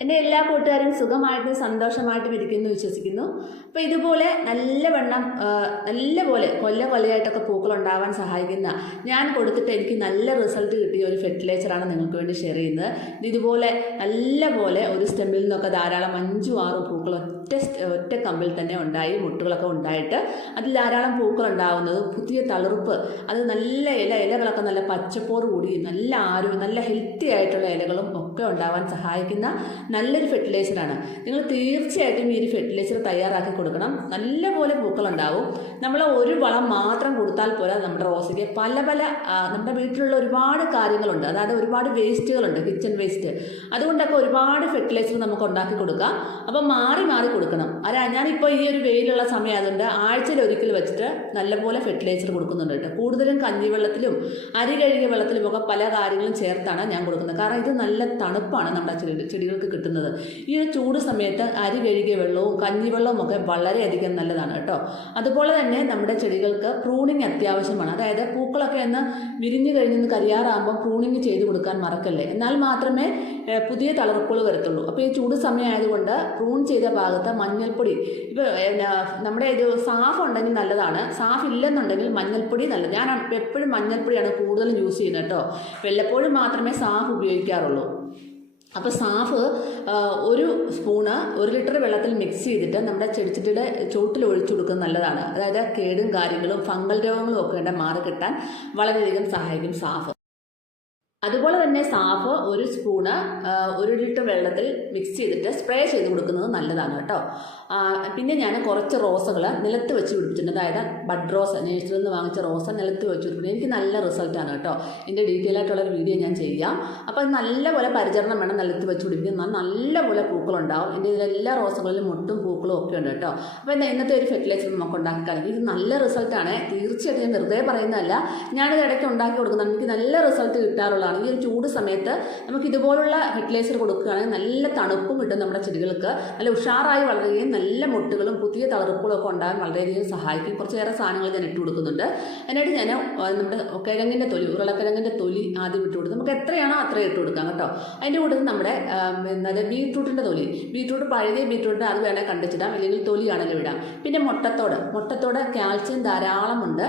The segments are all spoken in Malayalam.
എന്റെ എല്ലാ കൂട്ടുകാരും സുഖമായിട്ടും സന്തോഷമായിട്ടും ഇരിക്കുന്നു വിശ്വസിക്കുന്നു. അപ്പോൾ ഇതുപോലെ നല്ലവണ്ണം നല്ലപോലെ കൊല്ല കൊല്ലയായിട്ടൊക്കെ പൂക്കൾ ഉണ്ടാവാൻ സഹായിക്കുന്ന ഞാൻ കൊടുത്തിട്ട് എനിക്ക് നല്ല റിസൾട്ട് കിട്ടിയ ഒരു ഫെർട്ടിലൈസറാണ് നിങ്ങൾക്ക് വേണ്ടി ഷെയർ ചെയ്യുന്നത്. ഇതുപോലെ ഇതുപോലെ നല്ലപോലെ ഒരു സ്റ്റെമ്മിൽ നിന്നൊക്കെ ധാരാളം അഞ്ചും ആറും പൂക്കൾ ഒറ്റ ഒറ്റ കമ്പിൽ തന്നെ ഉണ്ടായി മുട്ടുകളൊക്കെ ഉണ്ടായിട്ട് അതിൽ ധാരാളം പൂക്കൾ ഉണ്ടാവുന്നത് പുതിയ തളിർപ്പ് അത് നല്ല ഇല ഇലകളൊക്കെ നല്ല പച്ചപ്പോറ് കൂടി നല്ല ആരോഗ്യം നല്ല ഹെൽത്തി ആയിട്ടുള്ള ഇലകളും ഒക്കെ ഉണ്ടാവാൻ സഹായിക്കുന്ന നല്ലൊരു ഫെർട്ടിലൈസറാണ് നിങ്ങൾ തീർച്ചയായിട്ടും ഈ ഒരു ഫെർട്ടിലൈസർ തയ്യാറാക്കി കൊടുക്കണം. നല്ലപോലെ പൂക്കൾ ഉണ്ടാവും. നമ്മൾ ഒരു വളം മാത്രം കൊടുത്താൽ പോലെ നമ്മുടെ റോസയ്ക്ക്. പല പല നമ്മുടെ വീട്ടിലുള്ള ഒരുപാട് കാര്യങ്ങളുണ്ട്. അതായത് ഒരുപാട് വേസ്റ്റുകളുണ്ട് കിച്ചൺ വേസ്റ്റ് അതുകൊണ്ടൊക്കെ ഒരുപാട് ഫെർട്ടിലൈസർ നമുക്ക് ഉണ്ടാക്കി കൊടുക്കാം. അപ്പം മാറി മാറി കൊടുക്കണം. അല്ല ഞാനിപ്പോൾ ഈ ഒരു വെയിലുള്ള സമയം അതുകൊണ്ട് ആഴ്ചയിൽ ഒരിക്കൽ വെച്ചിട്ട് നല്ലപോലെ ഫെർട്ടിലൈസർ കൊടുക്കുന്നുണ്ട് കേട്ടോ. കൂടുതലും കഞ്ഞിവെള്ളത്തിലും അരി കഴുകിയ വെള്ളത്തിലും ഒക്കെ പല കാര്യങ്ങളും ചേർത്താണ് ഞാൻ കൊടുക്കുന്നത്. കാരണം ഇത് നല്ല തണുപ്പാണ് നമ്മുടെ ചെടി ചെടികൾക്ക് കിട്ടുന്നത്. ഈ ഒരു ചൂട് സമയത്ത് അരി കഴുകിയ വെള്ളവും കഞ്ഞിവെള്ളവും ഒക്കെ വളരെയധികം നല്ലതാണ് കേട്ടോ. അതുപോലെ തന്നെ നമ്മുടെ ചെടികൾക്ക് പ്രൂണിങ് അത്യാവശ്യമാണ്. അതായത് പൂക്കളൊക്കെ ഒന്ന് വിരിഞ്ഞു കഴിഞ്ഞ് കരിയാറാകുമ്പോൾ പ്രൂണിങ് ചെയ്ത് കൊടുക്കാൻ മറക്കല്ലേ? എന്നാൽ മാത്രമേ പുതിയ തളർപ്പുകൾ വരത്തുള്ളൂ. അപ്പോൾ ഈ ചൂട് സമയമായതുകൊണ്ട് പ്രൂൺ ചെയ്ത ഭാഗത്ത് മഞ്ഞൾപ്പൊടി ഇപ്പോൾ നമ്മുടെ ഇത് സാഫ് ഉണ്ടെങ്കിൽ നല്ലതാണ്. സാഫ് ഇല്ലെന്നുണ്ടെങ്കിൽ മഞ്ഞൾപ്പൊടി നല്ലത്. ഞാൻ എപ്പോഴും മഞ്ഞൾപ്പൊടിയാണ് കൂടുതലും യൂസ് ചെയ്യുന്നത് കേട്ടോ. വല്ലപ്പോഴും മാത്രമേ സാഫ് ഉപയോഗിക്കാറുള്ളൂ. അപ്പോൾ സാഫ് ഒരു സ്പൂണ് ഒരു ലിറ്റർ വെള്ളത്തിൽ മിക്സ് ചെയ്തിട്ട് നമ്മുടെ ചെടിച്ചട്ടിയുടെ ചുവട്ടിൽ ഒഴിച്ചു കൊടുക്കുന്നത് നല്ലതാണ്. അതായത് കേടും കാര്യങ്ങളും ഫംഗൽ രോഗങ്ങളും ഒക്കെ മാറി കിട്ടാൻ വളരെയധികം സഹായിക്കും സാഫ്. അതുപോലെ തന്നെ സാഫ് ഒരു സ്പൂണ് ഒരു ലിറ്റർ വെള്ളത്തിൽ മിക്സ് ചെയ്തിട്ട് സ്പ്രേ ചെയ്ത് കൊടുക്കുന്നത് നല്ലതാണ് കേട്ടോ. പിന്നെ ഞാൻ കുറച്ച് റോസകൾ നിലത്ത് വെച്ച് പിടിപ്പിച്ചിട്ടുണ്ട്. അതായത് ബഡ് റോസ് നേഴ്സറിയിൽ നിന്ന് വാങ്ങിച്ച റോസ നിലത്ത് വെച്ച് എനിക്ക് നല്ല റിസൾട്ടാണ് കേട്ടോ. എന്റെ ഡീറ്റെയിൽ ആയിട്ടുള്ള വീഡിയോ ഞാൻ ചെയ്യാം. അപ്പോൾ നല്ലപോലെ പരിചരണം വേണം നിലത്ത് വെച്ച് പിടിപ്പിക്കുന്ന നല്ലപോലെ പൂക്കളുണ്ടാവും. എന്റെ ഇതിലെല്ലാ റോസകളിലും മുട്ടും പൂക്കളും ഒക്കെ ഉണ്ട് കേട്ടോ. അപ്പോൾ എന്താ ഇന്നത്തെ ഒരു ഫെർട്ടിലൈസർ നമുക്ക് ഉണ്ടാക്കാൻ ഇത് നല്ല റിസൾട്ടാണ് തീർച്ചയായിട്ടും ഞാൻ വെറുതെ പറയുന്നതല്ല. ഞാനിത് ഇടയ്ക്ക് ഉണ്ടാക്കി കൊടുക്കുന്നതാണ് എനിക്ക് നല്ല റിസൾട്ട് കിട്ടാറുള്ളതാണ്. ഈ ഒരു ചൂട് സമയത്ത് നമുക്ക് ഇതുപോലുള്ള ഫെർട്ടിലൈസർ കൊടുക്കുകയാണെങ്കിൽ നല്ല തണുപ്പും കിട്ടും നമ്മുടെ ചെടികൾക്ക്. നല്ല ഉഷാറായി വളരുകയും നല്ല മുട്ടുകളും പുതിയ തളർപ്പുകളും ഒക്കെ ഉണ്ടാകാൻ വളരെയധികം സഹായിക്കും. കുറച്ചേറെ സാധനങ്ങൾ ഞാൻ ഇട്ട് കൊടുക്കുന്നുണ്ട്. അതിനായിട്ട് ഞാൻ നമ്മുടെ കിഴങ്ങിന്റെ തൊലി ഉരുളക്കിഴങ്ങിന്റെ തൊലി ആദ്യം ഇട്ട് കൊടുക്കും നമുക്ക് എത്രയാണോ അത്രയും ഇട്ട് കൊടുക്കാം കേട്ടോ. അതിന്റെ കൂട്ടത്തിൽ നമ്മുടെ എന്നത് ബീട്രൂട്ടിന്റെ തൊലി. ബീട്രൂട്ട് പഴയ ബീട്രൂട്ട് അത് വേണേൽ കണ്ടിച്ചിടാം അല്ലെങ്കിൽ തൊലിയാണെങ്കിലും ഇടാം. പിന്നെ മുട്ടത്തോട് മുട്ടത്തോട് കാൽസ്യം ധാരാളമുണ്ട്.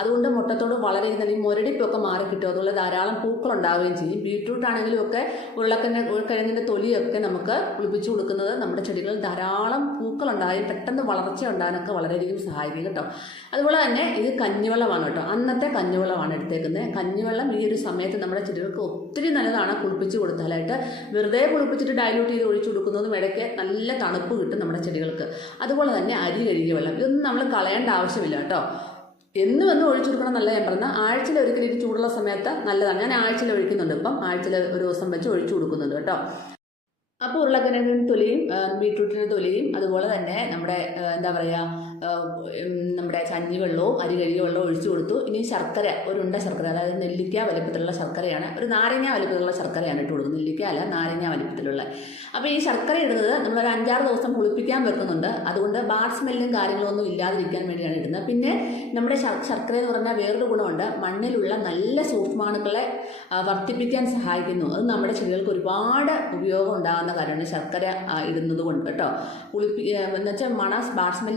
അതുകൊണ്ട് മുട്ടത്തോട് വളരെ നല്ല മുരടിപ്പൊക്കെ മാറി കിട്ടും. അതുപോലെ ധാരാളം പൂക്കൾ ഉണ്ടാവുകയും ചെയ്യും. ബീട്രൂട്ട് ആണെങ്കിലും ഒക്കെ ഉരുളക്കിഴങ്ങ് ഉരുളക്കിഴങ്ങിന്റെ തൊലിയൊക്കെ നമുക്ക് കുളിപ്പിച്ച് കൊടുക്കുന്നത് നമ്മുടെ ചെടികളിൽ ധാരാളം പൂക്കൾ ഉണ്ടാകുകയും പെട്ടെന്ന് വളർച്ച ഉണ്ടാകാനൊക്കെ വളരെയധികം സഹായിക്കും കേട്ടോ. അതുപോലെ തന്നെ ഇത് കഞ്ഞിവെള്ളമാണ് കേട്ടോ. അന്നത്തെ കഞ്ഞിവെള്ളമാണ് എടുത്തേക്കുന്നത്. കഞ്ഞിവെള്ളം ഈ ഒരു സമയത്ത് നമ്മുടെ ചെടികൾക്ക് ഒത്തിരി നല്ലതാണ് കുളിപ്പിച്ച് കൊടുത്താലായിട്ട്. വെറുതെ കുളിപ്പിച്ചിട്ട് ഡയലൂട്ട് ചെയ്ത് ഒഴിച്ചു കൊടുക്കുന്നതും ഇടയ്ക്ക് നല്ല തണുപ്പ് കിട്ടും നമ്മുടെ ചെടികൾക്ക്. അതുപോലെ തന്നെ അരി കഴുകിയ വെള്ളം ഇതൊന്നും നമ്മൾ കളയേണ്ട ആവശ്യമില്ല കേട്ടോ. എന്നും എന്നും ഒഴിച്ചു കൊടുക്കണം എന്നല്ല ഞാൻ പറഞ്ഞത്. ആഴ്ചയിൽ ഒരിക്കലും ഇത് ചൂടുള്ള സമയത്ത് നല്ലതാണ്. ഞാൻ ആഴ്ചയിൽ ഒഴിക്കുന്നുണ്ട്. ഇപ്പം ആഴ്ചയിൽ ഒരു ദിവസം വെച്ച് ഒഴിച്ചു കൊടുക്കുന്നുണ്ട് കേട്ടോ. അപ്പോൾ ഉരുളക്കിഴങ്ങിന്റെ തൊലിയും ബീട്രൂട്ടിന്റെ തൊലിയും അതുപോലെ തന്നെ നമ്മുടെ എന്താ പറയുക നമ്മുടെ കഞ്ഞി വെള്ളവും അരി കഴുകിയ വെള്ളവും ഒഴിച്ചു കൊടുത്തു. ഇനി ശർക്കര ഒരു ഉണ്ട ശർക്കര അതായത് നെല്ലിക്ക വലിപ്പത്തിലുള്ള ശർക്കരയാണ്. ഒരു നാരങ്ങ വലിപ്പത്തിലുള്ള ശർക്കരയാണ് ഇട്ട് കൊടുക്കുന്നത്. നെല്ലിക്ക അല്ല നാരങ്ങ വലിപ്പത്തിലുള്ള. അപ്പോൾ ഈ ശർക്കര ഇടുന്നത് നമ്മളൊരു അഞ്ചാറ് ദിവസം പുളിപ്പിക്കാൻ വെക്കുന്നുണ്ട്. അതുകൊണ്ട് ബാഡ് സ്മെല്ലും കാര്യങ്ങളൊന്നും ഇല്ലാതിരിക്കാൻ വേണ്ടിയാണ് ഇടുന്നത്. പിന്നെ നമ്മുടെ ശർക്കര എന്ന് പറഞ്ഞാൽ വേറൊരു ഗുണമുണ്ട്. മണ്ണിലുള്ള നല്ല സൂക്ഷ്മാണുക്കളെ വർദ്ധിപ്പിക്കാൻ സഹായിക്കുന്നു. അത് നമ്മുടെ ചെടികൾക്ക് ഒരുപാട് ഉപയോഗം ഉണ്ടാകുന്ന കാര്യമാണ് ശർക്കര ഇടുന്നത് കൊണ്ട് കേട്ടോ. പുളിപ്പി എന്നുവെച്ചാൽ മണ ബാഡ് സ്മെൽ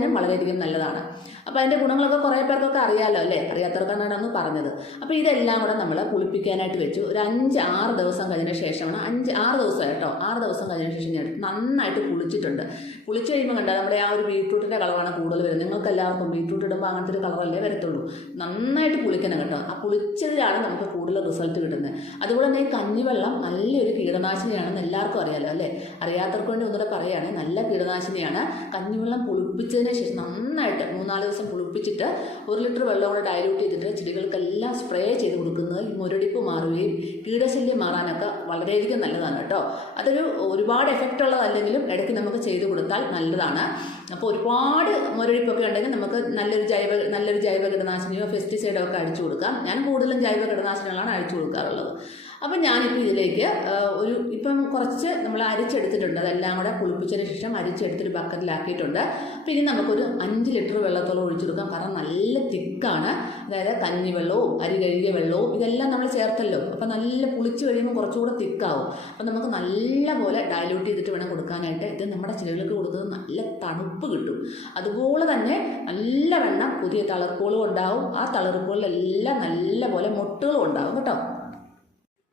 ഇല്ലാതിരിക്കാനും വളരെയധികം നല്ലതാണ്. അപ്പോൾ അതിന്റെ ഗുണങ്ങളൊക്കെ കുറേ പേർക്കൊക്കെ അറിയാമല്ലോ അല്ലേ? അറിയാത്തവർക്കാണ് അന്ന് പറഞ്ഞത്. അപ്പോൾ ഇതെല്ലാം കൂടെ നമ്മൾ കുളിപ്പിക്കാനായിട്ട് വെച്ചു. ഒരു അഞ്ച് ആറ് ദിവസം കഴിഞ്ഞ ശേഷമാണ് അഞ്ച് ആറ് ദിവസം കേട്ടോ ആറ് ദിവസം കഴിഞ്ഞ ശേഷം ഞാൻ നന്നായിട്ട് കുളിച്ചിട്ടുണ്ട്. കുളിച്ച് കഴിയുമ്പോൾ കണ്ടാൽ നമ്മുടെ ആ ഒരു ബീട്രൂട്ടിന്റെ കളറാണ് കൂടുതൽ വരുന്നത്. നിങ്ങൾക്ക് എല്ലാവർക്കും ബീട്രൂട്ട് ഇടുമ്പോൾ അങ്ങനത്തെ ഒരു കളറല്ലേ വരത്തുള്ളൂ. നന്നായിട്ട് കുളിക്കണം കേട്ടോ. ആ കുളിച്ചതിലാണ് നമുക്ക് കൂടുതൽ റിസൾട്ട് കിട്ടുന്നത്. അതുപോലെ തന്നെ ഈ കഞ്ഞിവെള്ളം നല്ലൊരു കീടനാശിനിയാണെന്ന് എല്ലാവർക്കും അറിയാമല്ലോ അല്ലേ? അറിയാത്തവർക്ക് വേണ്ടി ഒന്നുകൂടെ പറയുകയാണെങ്കിൽ നല്ല കീടനാശിനിയാണ്. കഞ്ഞിവെള്ളം പുളിപ്പിച്ചതിന് ശേഷം നന്നായിട്ട് മൂന്നാൽ ദിവസം കുളിപ്പിച്ചിട്ട് ഒരു ലിറ്റർ വെള്ളം കൂടെ ഡയലൂട്ട് ചെയ്തിട്ട് ചെടികൾക്കെല്ലാം സ്പ്രേ ചെയ്ത് കൊടുക്കുന്നത് ഈ മുരടിപ്പ് മാറുകയും കീടശല്യം മാറാനൊക്കെ വളരെയധികം നല്ലതാണ് കേട്ടോ. അതൊരു ഒരുപാട് എഫക്റ്റ് ഉള്ളതല്ലെങ്കിലും ഇടയ്ക്ക് നമുക്ക് ചെയ്ത് കൊടുത്താൽ നല്ലതാണ്. അപ്പോൾ ഒരുപാട് മുരടിപ്പൊക്കെ ഉണ്ടെങ്കിൽ നമുക്ക് നല്ലൊരു ജൈവ നല്ലൊരു ജൈവ കീടനാശിനിയോ പെസ്റ്റിസൈഡോ ഒക്കെ അടിച്ചു കൊടുക്കാം. ഞാൻ കൂടുതലും ജൈവ കീടനാശിനികളാണ് അടിച്ചു കൊടുക്കാറുള്ളത്. അപ്പം ഞാനിപ്പോൾ ഇതിലേക്ക് ഒരു ഇപ്പം കുറച്ച് നമ്മൾ അരിച്ചെടുത്തിട്ടുണ്ട്. അതെല്ലാം കൂടെ കുളിപ്പിച്ചതിന് ശേഷം അരിച്ചെടുത്തൊരു ബക്കറ്റിലാക്കിയിട്ടുണ്ട്. അപ്പോൾ ഇനി നമുക്കൊരു അഞ്ച് ലിറ്റർ വെള്ളത്തോളം ഒഴിച്ചു കൊടുക്കാം കാരണം നല്ല തിക്കാണ്. അതായത് കഞ്ഞിവെള്ളവും അരി കഴുകിയ വെള്ളവും ഇതെല്ലാം നമ്മൾ ചേർത്തല്ലോ. അപ്പോൾ നല്ല പുളിച്ച് കഴിയുമ്പോൾ കുറച്ചുകൂടെ തിക്കാവും. അപ്പോൾ നമുക്ക് നല്ല പോലെ ഡയലൂട്ട് ചെയ്തിട്ട് വേണം കൊടുക്കാനായിട്ട്. ഇത് നമ്മുടെ ചെടികൾക്ക് കൊടുക്കുന്നത് നല്ല തണുപ്പ് കിട്ടും. അതുപോലെ തന്നെ നല്ല വെണ്ണം പുതിയ തളിർപ്പുകളും ഉണ്ടാവും. ആ തളിർപ്പുകളിലെല്ലാം നല്ല പോലെ മുട്ടുകളും ഉണ്ടാവും. കേട്ടോ?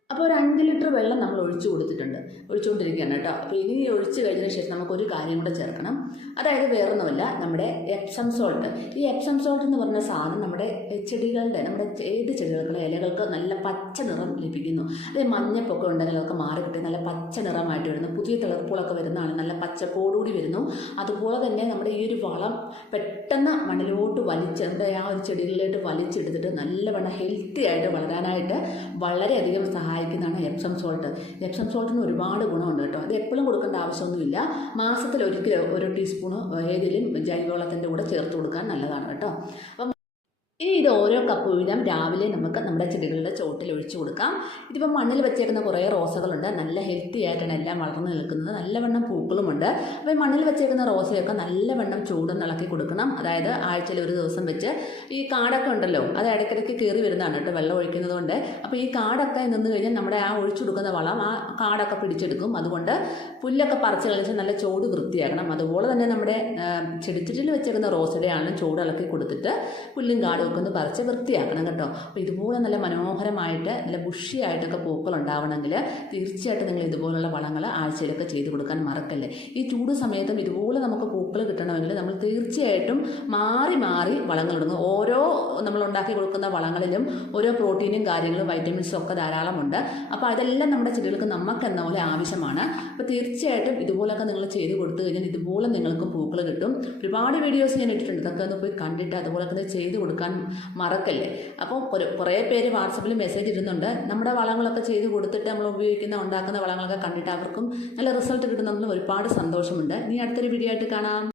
അപ്പോൾ ഒരു അഞ്ച് ലിറ്റർ വെള്ളം നമ്മൾ ഒഴിച്ചു കൊടുത്തിട്ടുണ്ട്. ഒഴിച്ചുകൊണ്ടിരിക്കുകയാണ് കേട്ടോ. അപ്പോൾ ഇനി ഒഴിച്ച് കഴിഞ്ഞതിന് ശേഷം നമുക്കൊരു കാര്യം കൂടെ ചേർക്കണം. അതായത് വേറൊന്നുമല്ല നമ്മുടെ എപ്സം സോൾട്ട് ഈ എപ്സം സോൾട്ട് എന്ന് പറഞ്ഞ സാധനം നമ്മുടെ ചെടികളുടെ നമ്മുടെ ഏത് ചെടികൾക്കുള്ള ഇലകൾക്ക് നല്ല പച്ച നിറം ലഭിക്കുന്നു. അതായത് മഞ്ഞപ്പൊക്കെ ഉണ്ടെങ്കിൽ അതൊക്കെ മാറിക്കിട്ടി നല്ല പച്ച നിറമായിട്ട് വരുന്നു. പുതിയ തിളർപ്പുകളൊക്കെ വരുന്നതാണ് നല്ല പച്ചപ്പോടുകൂടി വരുന്നു. അതുപോലെ തന്നെ നമ്മുടെ ഈ ഒരു വളം പെട്ടെന്ന് മണ്ണിലോട്ട് വലിച്ച് നമ്മുടെ ആ ഒരു ചെടികളിലോട്ട് വലിച്ചെടുത്തിട്ട് നല്ലവണ്ണം ഹെൽത്തി ആയിട്ട് വളരാനായിട്ട് വളരെയധികം സഹായിക്കുന്നതാണ് എപ്സം സോൾട്ട് എപ്സം സോൾട്ടിന് ഒരുപാട് ഗുണമുണ്ട് കേട്ടോ. അത് എപ്പോഴും കൊടുക്കേണ്ട ആവശ്യമൊന്നുമില്ല. മാസത്തിൽ ഒരിക്കൽ ഒരു ടീസ്പൂണ് ഏതെങ്കിലും ജൈവവളത്തിന്റെ കൂടെ ചേർത്ത് കൊടുക്കാൻ നല്ലതാണ് കേട്ടോ. അപ്പം ഇനി ഇത് ഓരോ കപ്പ് വീതം രാവിലെ നമുക്ക് നമ്മുടെ ചെടികളുടെ ചോട്ടിൽ ഒഴിച്ചു കൊടുക്കാം. ഇതിപ്പോൾ മണ്ണിൽ വെച്ചേക്കുന്ന കുറേ റോസകളുണ്ട്. നല്ല ഹെൽത്തി ആയിട്ടാണ് എല്ലാം വളർന്നു നിൽക്കുന്നത്. നല്ലവണ്ണം പൂക്കളുമുണ്ട്. അപ്പോൾ ഈ മണ്ണിൽ വെച്ചേക്കുന്ന റോസയൊക്കെ നല്ലവണ്ണം ചൂടും ഇളക്കി കൊടുക്കണം. അതായത് ആഴ്ചയിൽ ഒരു ദിവസം വെച്ച് ഈ കാടൊക്കെ ഉണ്ടല്ലോ അത് ഇടയ്ക്കിടയ്ക്ക് കയറി വരുന്നതാണ് കേട്ടോ വെള്ളം ഒഴിക്കുന്നത് കൊണ്ട് അപ്പോൾ ഈ കാടൊക്കെ നിന്ന് കഴിഞ്ഞാൽ നമ്മുടെ ആ ഒഴിച്ചു കൊടുക്കുന്ന വളം ആ കാടൊക്കെ പിടിച്ചെടുക്കും. അതുകൊണ്ട് പുല്ലൊക്കെ പറിച്ച് കളിച്ച് നല്ല ചൂട് വൃത്തിയാക്കണം. അതുപോലെ തന്നെ നമ്മുടെ ചെടിച്ചെടിയിൽ വെച്ചേക്കുന്ന റോസയുടെ ആണെങ്കിലും ചൂട് ഇളക്കി കൊടുത്തിട്ട് പുല്ലും കാടും ഒന്ന് പറിച്ച് വൃത്തിയാക്കണം കേട്ടോ. അപ്പോൾ ഇതുപോലെ നല്ല മനോഹരമായിട്ട് നല്ല ബുഷിയായിട്ടൊക്കെ പൂക്കൾ ഉണ്ടാവണമെങ്കിൽ തീർച്ചയായിട്ടും നിങ്ങൾ ഇതുപോലുള്ള വളങ്ങൾ ആഴ്ചയിലൊക്കെ ചെയ്ത് കൊടുക്കാൻ മറക്കല്ലേ. ഈ ചൂട് സമയത്തും ഇതുപോലെ നമുക്ക് പൂക്കൾ കിട്ടണമെങ്കിൽ നമ്മൾ തീർച്ചയായിട്ടും മാറി മാറി വളങ്ങൾ ഇടുന്നു. ഓരോ നമ്മൾ ഉണ്ടാക്കി കൊടുക്കുന്ന വളങ്ങളിലും ഓരോ പ്രോട്ടീനും കാര്യങ്ങളും വൈറ്റമിൻസും ഒക്കെ ധാരാളമുണ്ട്. അപ്പോൾ അതെല്ലാം നമ്മുടെ ചെടികൾക്ക് നമുക്ക് എന്ന പോലെ ആവശ്യമാണ്. അപ്പോൾ തീർച്ചയായിട്ടും ഇതുപോലൊക്കെ നിങ്ങൾ ചെയ്ത് കൊടുത്തു കഴിഞ്ഞാൽ ഇതുപോലെ നിങ്ങൾക്ക് പൂക്കൾ കിട്ടും. ഒരുപാട് വീഡിയോസ് ഞാൻ ഇട്ടിട്ടുണ്ട്. ഇതൊക്കെ ഒന്ന് പോയി കണ്ടിട്ട് അതുപോലൊക്കെ ചെയ്ത് കൊടുക്കാൻ മറക്കല്ലേ? അപ്പോൾ കുറേ പേര് വാട്സപ്പിൽ മെസ്സേജ് ഇടുന്നുണ്ട്. നമ്മുടെ വളങ്ങളൊക്കെ ചെയ്ത് കൊടുത്തിട്ട് നമ്മൾ ഉപയോഗിക്കുന്ന ഉണ്ടാക്കുന്ന വളങ്ങളൊക്കെ കണ്ടിട്ട് അവർക്കും നല്ല റിസൾട്ട് കിട്ടുന്നതിൽ ഒരുപാട് സന്തോഷമുണ്ട്. ഇനി അടുത്തൊരു വീഡിയോ ആയിട്ട് കാണാം.